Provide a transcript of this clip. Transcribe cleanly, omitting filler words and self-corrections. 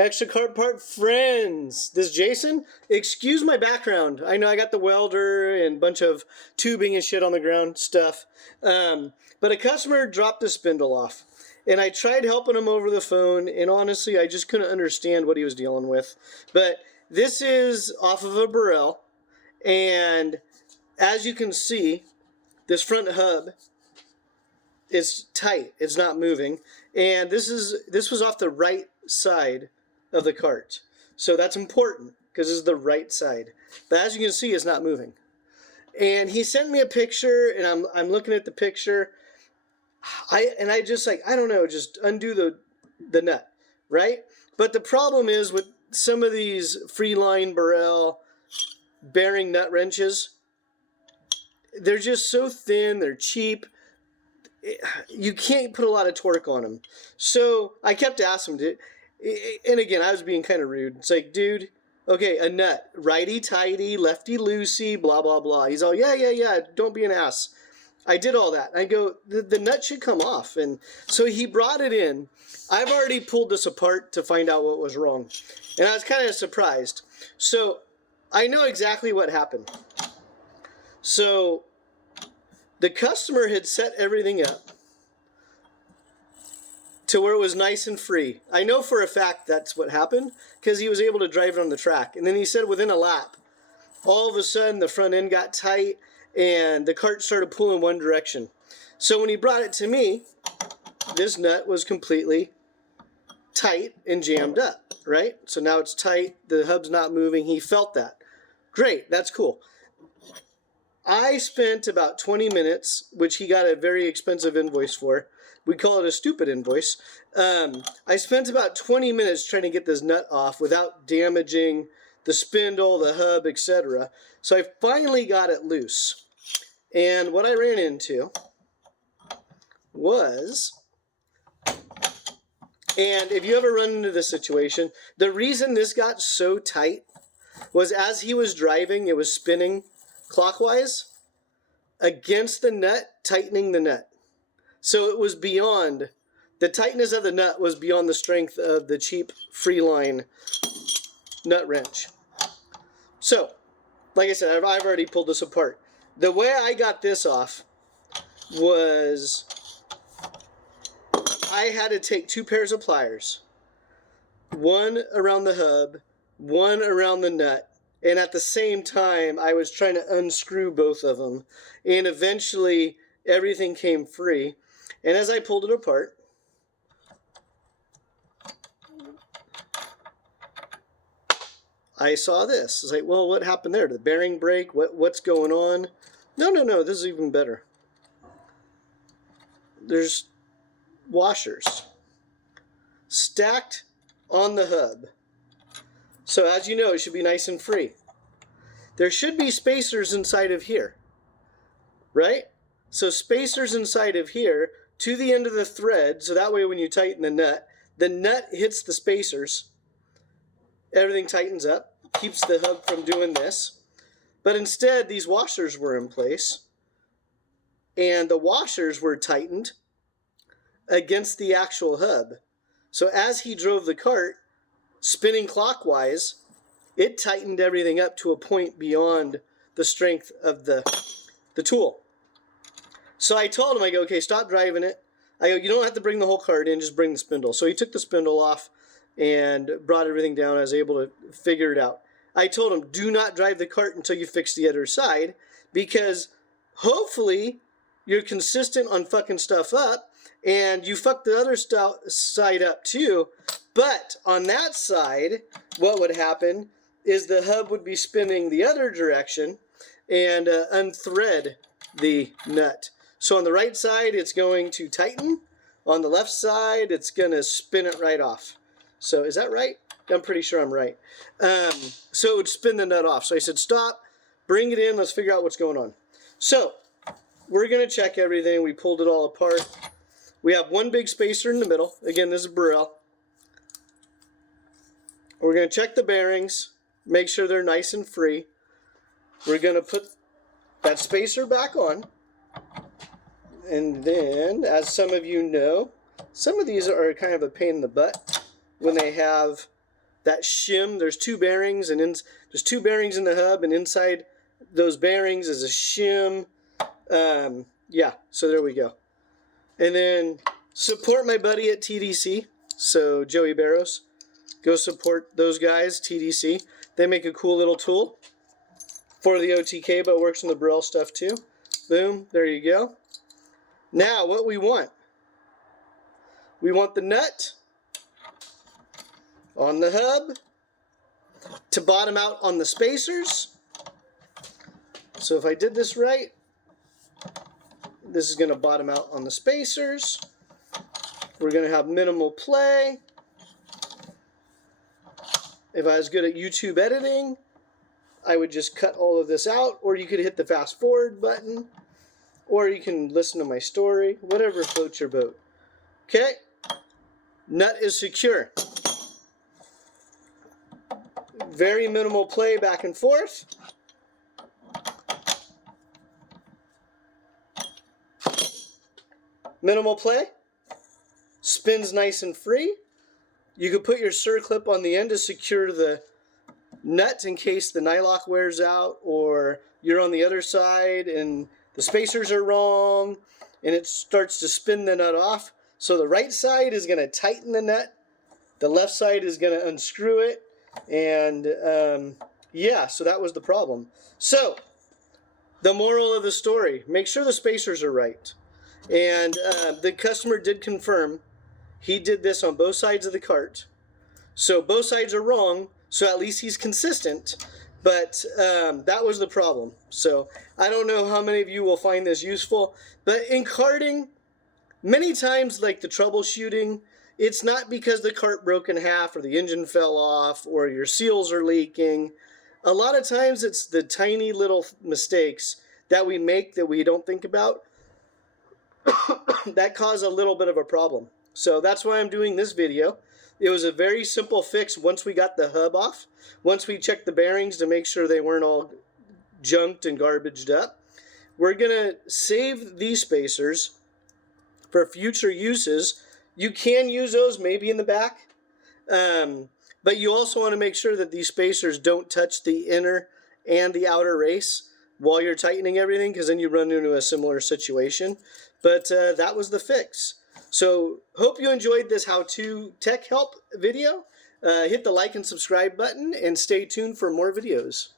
Extra Kart Part friends. This is Jason. Excuse my background. I know I got the welder and a bunch of tubing and shit on the ground stuff. But a customer dropped a spindle off. And I tried helping him over the phone. And honestly, I just couldn't understand what he was dealing with. But this is off of a Birel. And as you can see, this front hub is tight. It's not moving. And this was off the right side of the cart. So that's important because this is the right side. But as you can see, it's not moving. And he sent me a picture, and I'm looking at the picture. I just I don't know, just undo the nut, right? But the problem is with some of these Freeline Birel bearing nut wrenches, they're just so thin, they're cheap. You can't put a lot of torque on them. So I kept asking him, and again, I was being kind of rude. It's like, dude, okay, a nut, righty-tighty, lefty-loosey, blah, blah, blah. He's all, yeah, don't be an ass. I did all that. I go, the nut should come off. And so he brought it in. I've already pulled this apart to find out what was wrong. And I was kind of surprised. So I know exactly what happened. So the customer had set everything up to where it was nice and free. I know for a fact that's what happened because he was able to drive it on the track. And then he said within a lap, all of a sudden the front end got tight and the cart started pulling one direction. So when he brought it to me, this nut was completely tight and jammed up, right? So now it's tight, the hub's not moving. He felt that. Great, that's cool. I spent about 20 minutes, which he got a very expensive invoice for. We call it a stupid invoice. I spent about 20 minutes trying to get this nut off without damaging the spindle, the hub, etc. So I finally got it loose. And what I ran into was, and if you ever run into this situation, the reason this got so tight was as he was driving, it was spinning clockwise against the nut, tightening the nut. So it was beyond, the tightness of the nut was beyond the strength of the cheap Freeline nut wrench. So, like I said, I've already pulled this apart. The way I got this off was I had to take two pairs of pliers, one around the hub, one around the nut, and at the same time I was trying to unscrew both of them, and eventually everything came free. And as I pulled it apart, I saw this. It's like, well, what happened there? Did the bearing break? What's going on? No, this is even better. There's washers stacked on the hub. So as you know, it should be nice and free. There should be spacers inside of here, right? So spacers inside of here to the end of the thread, so that way when you tighten the nut hits the spacers, everything tightens up, keeps the hub from doing this. But instead, these washers were in place, and the washers were tightened against the actual hub. So as he drove the cart, spinning clockwise, it tightened everything up to a point beyond the strength of the tool. So I told him, I go, okay, stop driving it. I go, you don't have to bring the whole cart in, just bring the spindle. So he took the spindle off and brought everything down. I was able to figure it out. I told him, do not drive the cart until you fix the other side, because hopefully you're consistent on fucking stuff up and you fuck the other side up too. But on that side, what would happen is the hub would be spinning the other direction and unthread the nut. So on the right side, it's going to tighten. On the left side, it's going to spin it right off. So is that right? I'm pretty sure I'm right. So it would spin the nut off. So I said, stop, bring it in, let's figure out what's going on. So we're going to check everything. We pulled it all apart. We have one big spacer in the middle. Again, this is Birel. We're going to check the bearings, make sure they're nice and free. We're going to put that spacer back on. And then, as some of you know, some of these are kind of a pain in the butt when they have that shim. There's two bearings, and there's two bearings in the hub, and inside those bearings is a shim. Yeah, so there we go. And then support my buddy at TDC, so Joey Barros. Go support those guys, TDC. They make a cool little tool for the OTK, but works on the Birel stuff too. Boom, there you go. Now what we want the nut on the hub to bottom out on the spacers. So if I did this right, this is going to bottom out on the spacers. We're going to have minimal play. If I was good at YouTube editing, I would just cut all of this out, or you could hit the fast forward button, or you can listen to my story, whatever floats your boat. Okay, nut is secure. Very minimal play back and forth. Minimal play. Spins nice and free. You could put your circlip on the end to secure the nut in case the nylock wears out, or you're on the other side and the spacers are wrong and it starts to spin the nut off. So the right side is going to tighten the nut, the left side is going to unscrew it, and yeah, so that was the problem. So the moral of the story, make sure the spacers are right. And the customer did confirm he did this on both sides of the cart. So both sides are wrong, so at least he's consistent. But that was the problem. So I don't know how many of you will find this useful, but in karting, many times, like the troubleshooting, it's not because the cart broke in half or the engine fell off or your seals are leaking. A lot of times it's the tiny little mistakes that we make that we don't think about that cause a little bit of a problem. So that's why I'm doing this video. It was a very simple fix once we got the hub off. Once we checked the bearings to make sure they weren't all junked and garbaged up. We're going to save these spacers for future uses. You can use those maybe in the back. But you also want to make sure that these spacers don't touch the inner and the outer race while you're tightening everything, because then you run into a similar situation. But that was the fix. So hope you enjoyed this how-to tech help video. Hit the like and subscribe button and stay tuned for more videos.